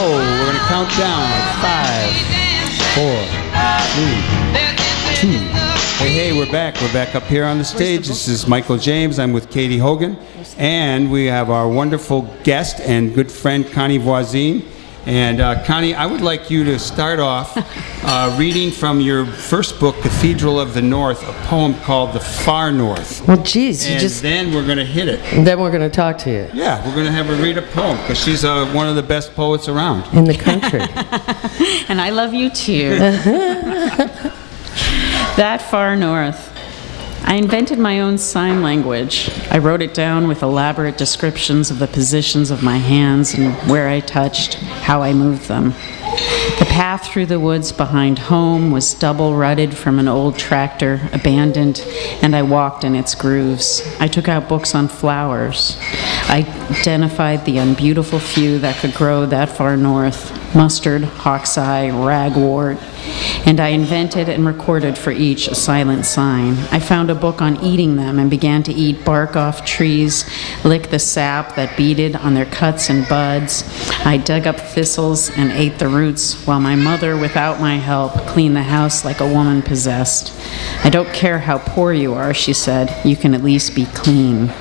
We're going to count down. 5, 4, 3, 2. Hey, we're back. We're back up here on the stage. This is Michael James. I'm with Katie Hogan. And we have our wonderful guest and good friend, Connie Voisine. And Connie, I would like you to start off reading from your first book, Cathedral of the North, a poem called The Far North. Well, geez, and then we're going to hit it. And then we're going to talk to you. Yeah, we're going to have her read a poem, because she's one of the best poets around. In the country. And I love you too. That far north. I invented my own sign language. I wrote it down with elaborate descriptions of the positions of my hands and where I touched, how I moved them. The path through the woods behind home was double-rutted from an old tractor, abandoned, and I walked in its grooves. I took out books on flowers. I identified the unbeautiful few that could grow that far north: mustard, hawk's eye, ragwort. And I invented and recorded for each a silent sign. I found a book on eating them and began to eat bark off trees, lick the sap that beaded on their cuts and buds. I dug up thistles and ate the roots, while my mother, without my help, cleaned the house like a woman possessed. I don't care how poor you are, she said, you can at least be clean.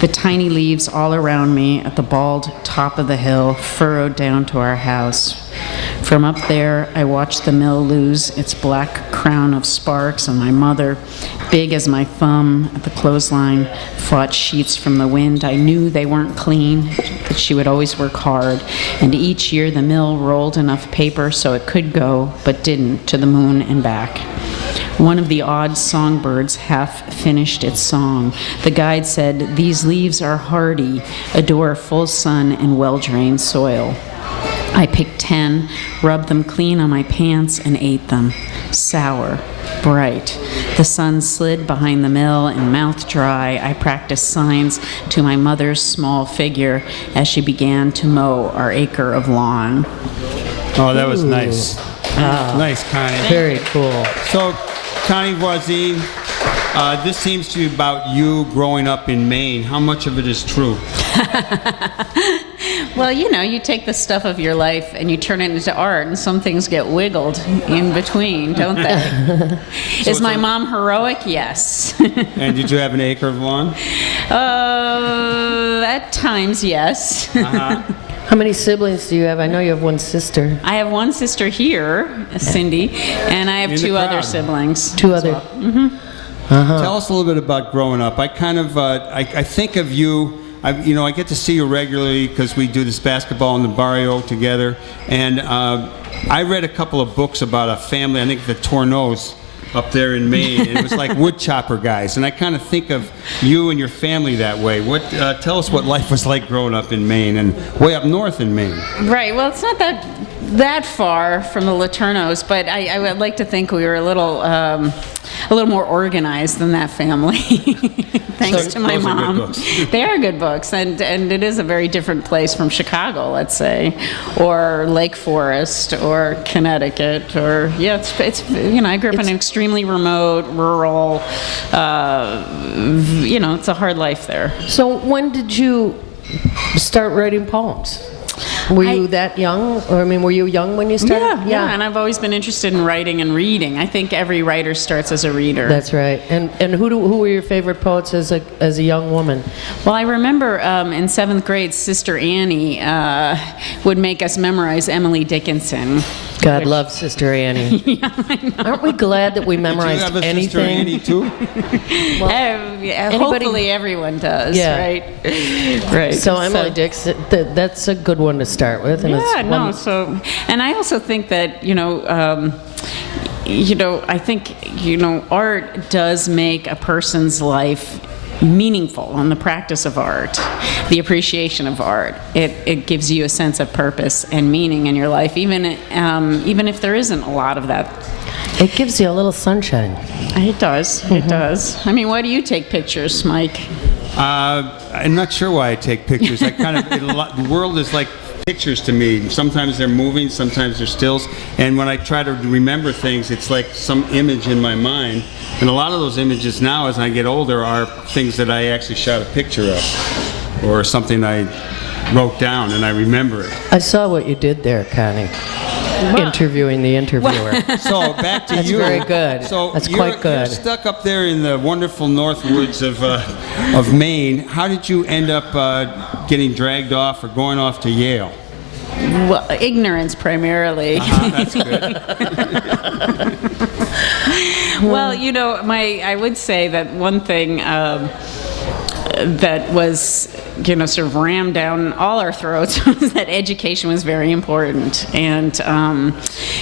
The tiny leaves all around me at the bald top of the hill furrowed down to our house. From up there, I watched the mill lose its black crown of sparks, and my mother, big as my thumb at the clothesline, fought sheets from the wind. I knew they weren't clean, that she would always work hard, and each year the mill rolled enough paper so it could go, but didn't, to the moon and back. One of the odd songbirds half finished its song. The guide said, "These leaves are hardy, adore full sun and well-drained soil." I picked 10, rubbed them clean on my pants, and ate them. Sour, bright. The sun slid behind the mill, and mouth dry, I practiced signs to my mother's small figure as she began to mow our acre of lawn. Oh, that was nice. Nice, Connie. Very cool. So, Connie Voisine, this seems to be about you growing up in Maine. How much of it is true? Well, you know, you take the stuff of your life and you turn it into art, and some things get wiggled in between, don't they? Is my mom heroic? Yes. And did you have an acre of lawn? At times, yes. Uh-huh. How many siblings do you have? I know you have one sister. I have one sister here, Cindy, and I have In the two other crowd. siblings. Two other. Mm-hmm. Tell us a little bit about growing up. I kind of, I think of you, I get to see you regularly because we do this basketball in the barrio together, and I read a couple of books about a family, I think the Tourneaus, up there in Maine, and it was like wood chopper guys, and I kind of think of you and your family that way. Tell us what life was like growing up in Maine and way up north in Maine. Right. Well, it's not that far from the Letourneaus, but I would like to think we were a little more organized than that family. Thanks to my those are good mom. books. They are good books, and it is a very different place from Chicago, let's say, or Lake Forest, or Connecticut, or it's I grew up in an extremely remote, rural. It's a hard life there. So when did you start writing poems? Were you that young? Or, were you young when you started? Yeah, and I've always been interested in writing and reading. I think every writer starts as a reader. That's right. And who were your favorite poets as a young woman? Well, I remember in 7th grade, Sister Annie would make us memorize Emily Dickinson. God love Sister Annie. Yeah, I know. Aren't we glad that we memorized Did you have a anything? Sister Annie too? Hopefully everyone does, Yeah. right? Right. So Emily Dickinson, that's a good one to start with. And and I also think that, I think, art does make a person's life meaningful, and the practice of art, the appreciation of art. It gives you a sense of purpose and meaning in your life, even if there isn't a lot of that. It gives you a little sunshine. It does. Mm-hmm. It does. Why do you take pictures, Mike? I'm not sure why I take pictures. The world is like pictures to me. Sometimes they're moving, sometimes they're stills, and when I try to remember things, it's like some image in my mind. And a lot of those images now, as I get older, are things that I actually shot a picture of, or something I wrote down, and I remember it. I saw what you did there, Connie. Interviewing the interviewer. So back to That's you. very good. So That's you're, quite good. You're stuck up there in the wonderful north woods of Maine. How did you end up getting dragged off or going off to Yale? Well, ignorance primarily. That's good. Well, you know, I would say that one thing that was, you know, sort of rammed down all our throats was that education was very important, and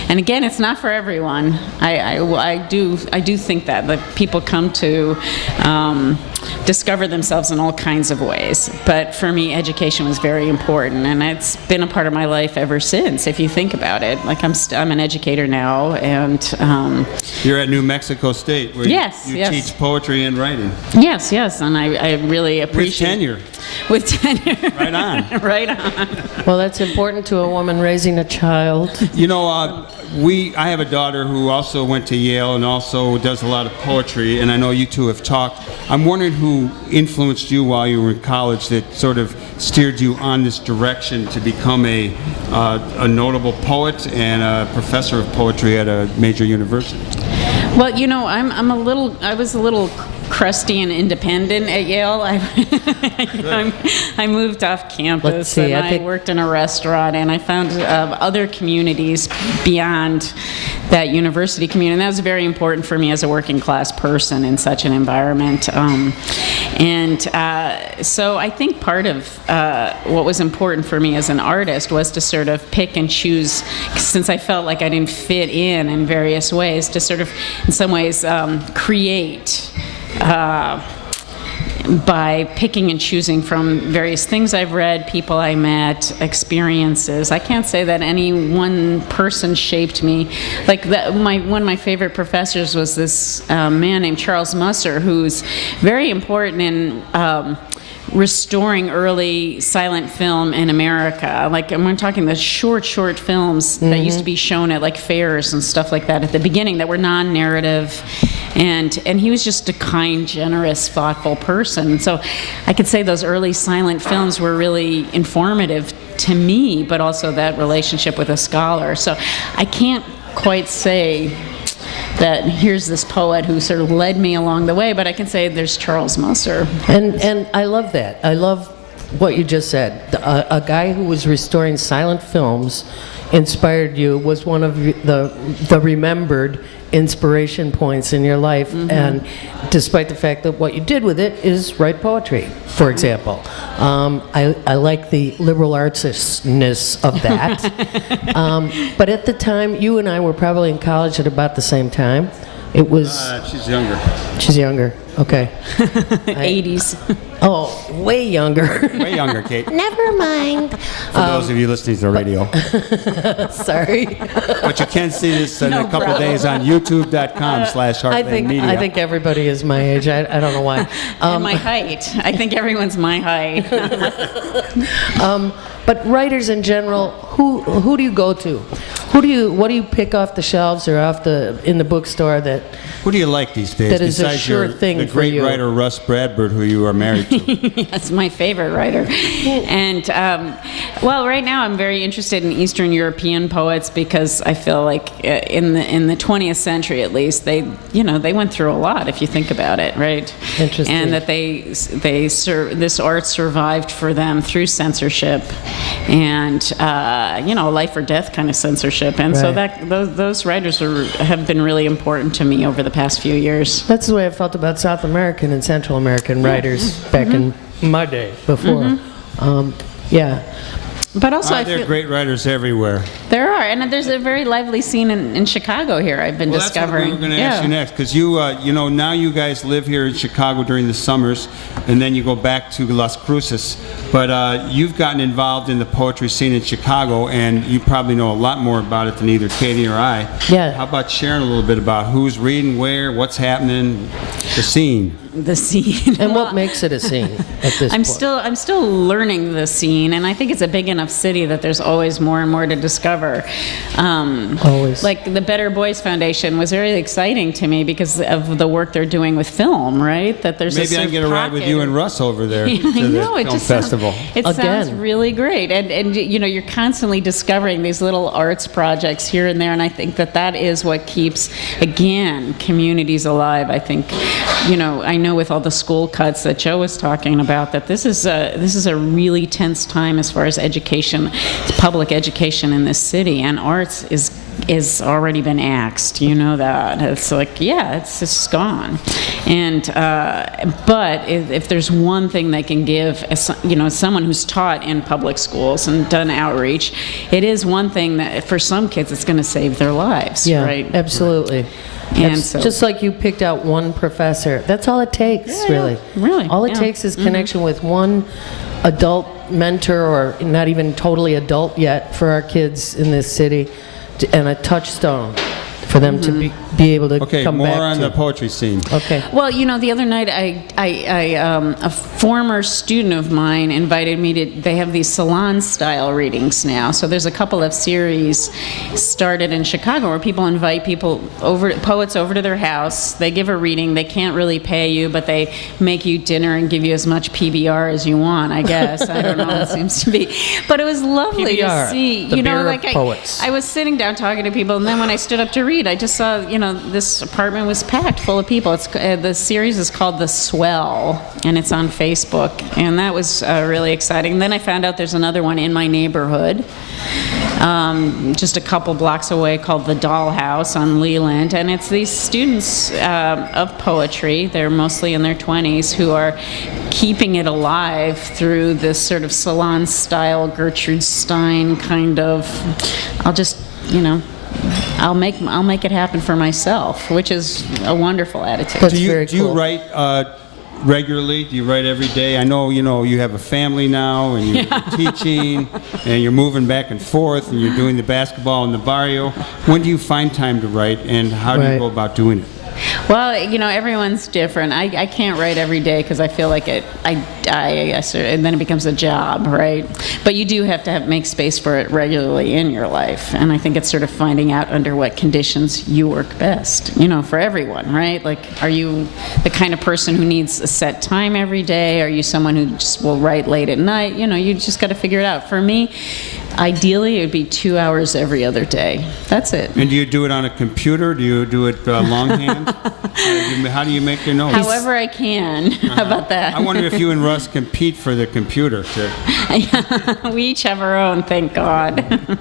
again, it's not for everyone. I do think that people come to discover themselves in all kinds of ways, but for me, education was very important, and it's been a part of my life ever since. If you think about it, like I'm an educator now, and you're at New Mexico State, where you teach poetry and writing. Yes, and I really appreciate tenure. With tenure. Right on. Right on. Well, that's important to a woman raising a child. You know, I have a daughter who also went to Yale and also does a lot of poetry, and I know you two have talked. I'm wondering who influenced you while you were in college that sort of steered you on this direction to become a notable poet and a professor of poetry at a major university. Well, you know, I was a little crusty and independent at Yale. I moved off campus, and I worked in a restaurant, and I found other communities beyond that university community, and that was very important for me as a working class person in such an environment. So I think part of what was important for me as an artist was to sort of pick and choose, since I felt like I didn't fit in various ways, to sort of, in some ways, create by picking and choosing from various things I've read, people I met, experiences. I can't say that any one person shaped me. Like one of my favorite professors was this man named Charles Musser, who's very important in restoring early silent film in America. Like, and we're talking the short films that used to be shown at like fairs and stuff like that at the beginning that were non-narrative. And he was just a kind, generous, thoughtful person. So I could say those early silent films were really informative to me, but also that relationship with a scholar. So I can't quite say that here's this poet who sort of led me along the way, but I can say there's Charles Musser. And I love that. I love what you just said. A guy who was restoring silent films inspired you, was one of the remembered inspiration points in your life, and despite the fact that what you did with it is write poetry, for example. I like the liberal artsness of that. But at the time, you and I were probably in college at about the same time. It was... She's younger. She's younger. Okay. 80s. Oh, way younger. Way younger, Kate. Never mind. For those of you listening to the radio. Sorry. But you can see this in a couple of days on youtube.com/Heartland Media. I think everybody is my age. I don't know why. And my height. I think everyone's my height. But writers in general, who do you go to? What do you pick off the shelves or in the bookstore that... Who do you like these days? That is a sure thing the for great you. writer Rus Bradburd, who you are married to. That's my favorite writer. And well, right now I'm very interested in Eastern European poets because I feel like in the 20th century, at least, they went through a lot if you think about it, right? Interesting. And that this art survived for them through censorship and life or death kind of censorship, and so that those writers have been really important to me over the past few years. That's the way I felt about South American and Central American writers back in my day before. Yeah. But also, there are great writers everywhere. There are, and there's a very lively scene in Chicago here. I've been discovering. That's what we were going to ask you next, because now you guys live here in Chicago during the summers, and then you go back to Las Cruces. But you've gotten involved in the poetry scene in Chicago, and you probably know a lot more about it than either Katie or I. Yeah. How about sharing a little bit about who's reading, where, what's happening, the scene? the scene. And what makes it a scene at this I'm point? I'm still learning the scene, and I think it's a big enough city that there's always more and more to discover. Always. Like the Better Boys Foundation was very exciting to me because of the work they're doing with film, right? That there's Maybe I can get a ride with you and Russ over there I to the know, it film just festival. Sounds Again. really great, and you know, you're constantly discovering these little arts projects here and there, and I think that is what keeps, again, communities alive. I think, you know, I know with all the school cuts that Joe was talking about, that this is a really tense time as far as education, public education in this city, and arts is already been axed. You know that. It's like, yeah, it's just gone. And but if there's one thing they can give, as, you know, someone who's taught in public schools and done outreach, it is one thing that for some kids it's going to save their lives. Yeah, right? absolutely. And It's so, just like you picked out one professor. That's all it takes, Yeah, really. really, All it yeah. takes is connection with one adult mentor, or not even totally adult yet, for our kids in this city, and a touchstone for them to be able to Okay, come more back on to. the poetry scene. Okay. well, you know, the other night, a former student of mine invited me to. They have these salon-style readings now. So there's a couple of series started in Chicago where people invite poets over to their house. They give a reading. They can't really pay you, but they make you dinner and give you as much PBR as you want. I guess I don't know. It seems to be, but it was lovely PBR, to see. the You know, beer of like poets. I was sitting down talking to people, and then when I stood up to read, I just saw, you know, this apartment was packed full of people. It's the series is called The Swell, and it's on Facebook, and that was really exciting. And then I found out there's another one in my neighborhood, just a couple blocks away, called The Dollhouse on Leland, and it's these students of poetry. They're mostly in their 20s who are keeping it alive through this sort of salon-style Gertrude Stein kind of. I'll just, you know, I'll make it happen for myself, which is a wonderful attitude. That's Do you very cool. write regularly? Do you write every day? I know, you know, you have a family now, and you're teaching, and you're moving back and forth, and you're doing the basketball in the barrio. When do you find time to write, and how do you Right. go about doing it? Well, you know, everyone's different. I can't write every day because I feel like and then it becomes a job, right? But you do have to make space for it regularly in your life. And I think it's sort of finding out under what conditions you work best, you know, for everyone, right? Like, are you the kind of person who needs a set time every day? Are you someone who just will write late at night? You know, you just got to figure it out. For me, ideally, it would be 2 hours every other day. That's it. And do you do it on a computer? Do you do it longhand? How do you make your notes? However I can. How about that? I wonder if you and Russ compete for the computer. We each have our own, thank God.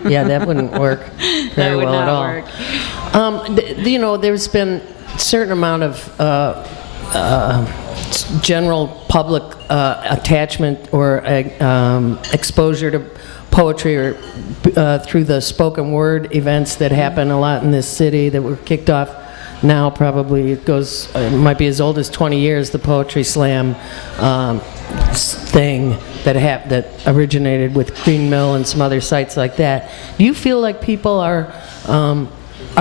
Yeah, that wouldn't work That very would well not at all. work. You know, there's been a certain amount of general public attachment or exposure to poetry, or through the spoken word events that happen a lot in this city that were kicked off. Now probably it might be as old as 20 years, the Poetry Slam thing that originated with Green Mill and some other sites like that. Do you feel like people are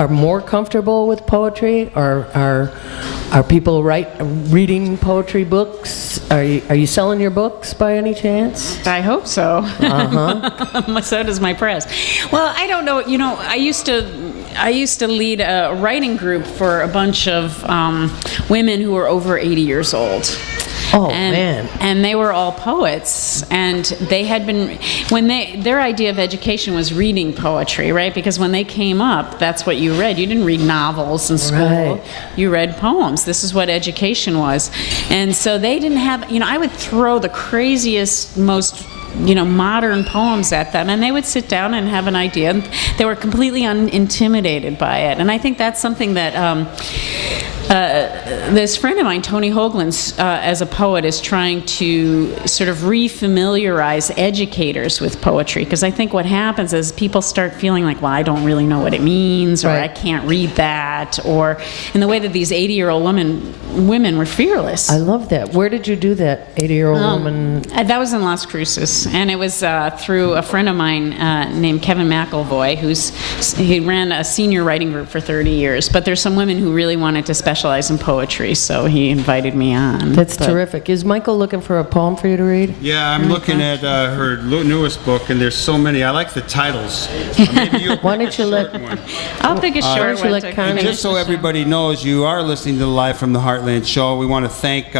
more comfortable with poetry? Are people reading poetry books? Are you selling your books by any chance? I hope so. Uh-huh. So does my press. Well, I don't know. You know, I used to lead a writing group for a bunch of women who were over 80 years old. Oh, man. And they were all poets, and they had been, their idea of education was reading poetry, right? Because when they came up, that's what you read. You didn't read novels in school. Right. You read poems. This is what education was. And so they didn't have, you know, I would throw the craziest, most, you know, modern poems at them, and they would sit down and have an idea, and they were completely intimidated by it. And I think that's something that this friend of mine, Tony Hoagland, as a poet, is trying to sort of re-familiarize educators with poetry, because I think what happens is people start feeling like, well, I don't really know what it means, or Right. I can't read that, or in the way that these 80-year-old women were fearless. I love that. Where did you do that, 80-year-old woman? That was in Las Cruces, and it was through a friend of mine named Kevin McElvoy, he ran a senior writing group for 30 years. But there's some women who really wanted to specialize specialize in poetry, so he invited me on. That's But- terrific. Is Michael looking for a poem for you to read? Yeah, I'm looking at her newest book, and there's so many. I like the titles. Maybe you'll Why pick don't a you let- short one. I'll pick a why short don't you one let to Connie- And finish just so the show. everybody knows, you are listening to Live from the Heartland show. We want to thank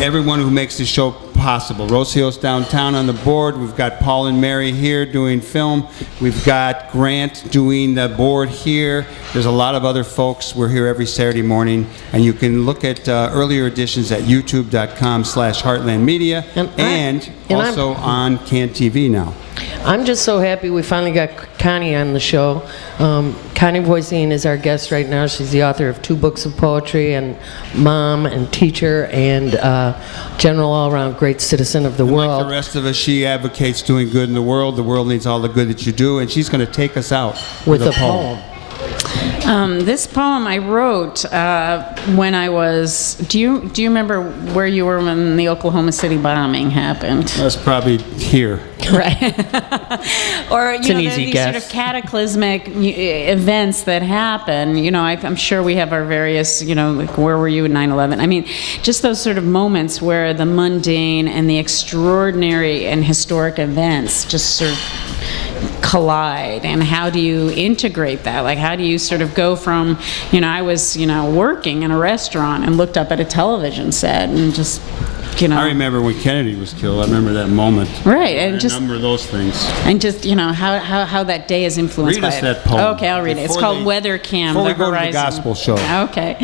everyone who makes the show possible. Rocio's downtown on the board. We've got Paul and Mary here doing film. We've got Grant doing the board here. There's a lot of other folks. We're here every Saturday morning, and you can look at earlier editions at youtube.com/heartlandmedia and also on Can TV now. I'm just so happy we finally got Connie on the show. Connie Voisine is our guest right now. She's the author of 2 books of poetry, and mom and teacher, and general all-around great citizen of the Like world. the rest of us, she advocates doing good in the world. The world needs all the good that you do, and she's going to take us out with a poem. This poem I wrote when I was. Do you remember where you were when the Oklahoma City bombing happened? That's probably here. Right. Or It's you an know, easy these guess. sort of cataclysmic events that happen. You know, I'm sure we have our various. You know, like where were you in 9/11? I mean, just those sort of moments where the mundane and the extraordinary and historic events just sort of collide, and how do you integrate that? Like, how do you sort of go from, you know, I was, you know, working in a restaurant and looked up at a television set and just, you know. I remember when Kennedy was killed. I remember that moment. Right, and A just, number of those things. and just, you know, how that day is influenced Read by us it. that poem Okay, I'll read it. It's before called they- Weather Cam, before the we go to the Horizon. gospel show. Okay.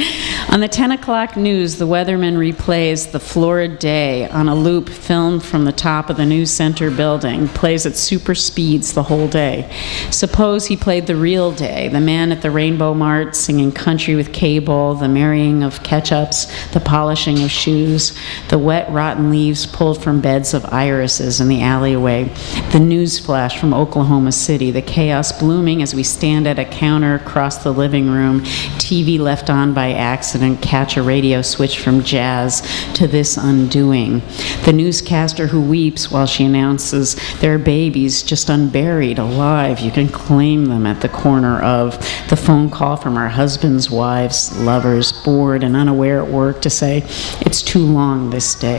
On the 10 o'clock news, the weatherman replays the florid day on a loop filmed from the top of the news center building, plays at super speeds the whole day. Suppose he played the real day, the man at the Rainbow Mart singing country with cable, the marrying of ketchups, the polishing of shoes, the wet, rotten leaves pulled from beds of irises in the alleyway, the news flash from Oklahoma City, the chaos blooming as we stand at a counter across the living room, TV left on by accident, catch a radio switch from jazz to this undoing. The newscaster who weeps while she announces there are babies just unburied, alive. You can claim them at the corner of. The phone call from our husbands, wives, lovers, bored and unaware at work to say, it's too long this day.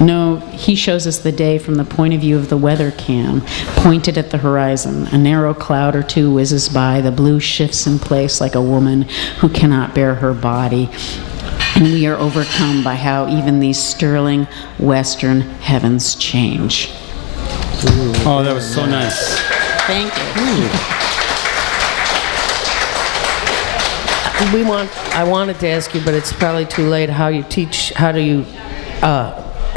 No, he shows us the day from the point of view of the weather cam, pointed at the horizon. A narrow cloud or two whizzes by, the blue shifts in place like a woman who cannot bear her body. And we are overcome by how even these sterling western heavens change. Oh, that was so nice. Thank you. I wanted to ask you, but it's probably too late. How do you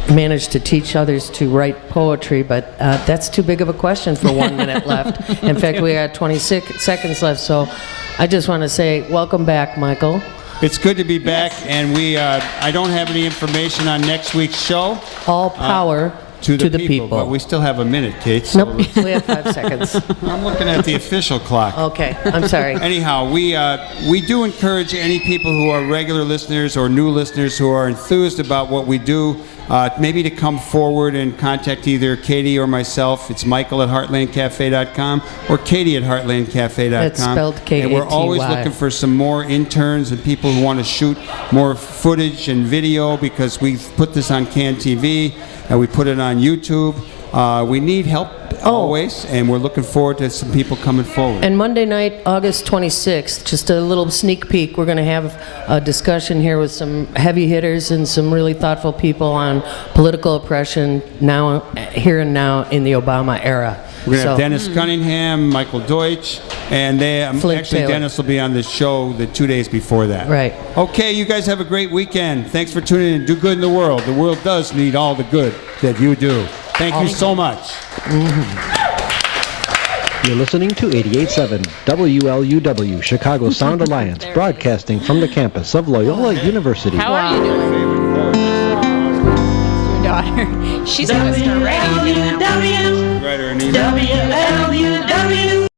manage to teach others to write poetry? But that's too big of a question for 1 minute left. In fact, we got 26 seconds left. So I just want to say, welcome back, Michael. It's good to be back, and I don't have any information on next week's show. All power To the people. But we still have a minute, Kate. So Nope, we have 5 seconds. I'm looking at the official clock. Okay, I'm sorry. Anyhow, we do encourage any people who are regular listeners or new listeners who are enthused about what we do, maybe to come forward and contact either Katie or myself. It's Michael at heartlandcafe.com or Katie at heartlandcafe.com. That's spelled K-A-T-Y. And we're always looking for some more interns and people who want to shoot more footage and video, because we've put this on Can TV and we put it on YouTube. We need help always, and we're looking forward to some people coming forward. And Monday night, August 26th, just a little sneak peek, we're going to have a discussion here with some heavy hitters and some really thoughtful people on political oppression now, here and now in the Obama era. We're going to have Dennis Cunningham, Michael Deutsch, and Flint actually Taylor. Dennis will be on the show the 2 days before that. Right. Okay, you guys have a great weekend. Thanks for tuning in. Do good in the world. The world does need all the good that you do. Thank you so much. You're listening to 88.7 WLUW, Chicago Sound Alliance, broadcasting from the campus of Loyola University. How are you doing? Your daughter. She's going to start writing again now. Writer and email. WLUW.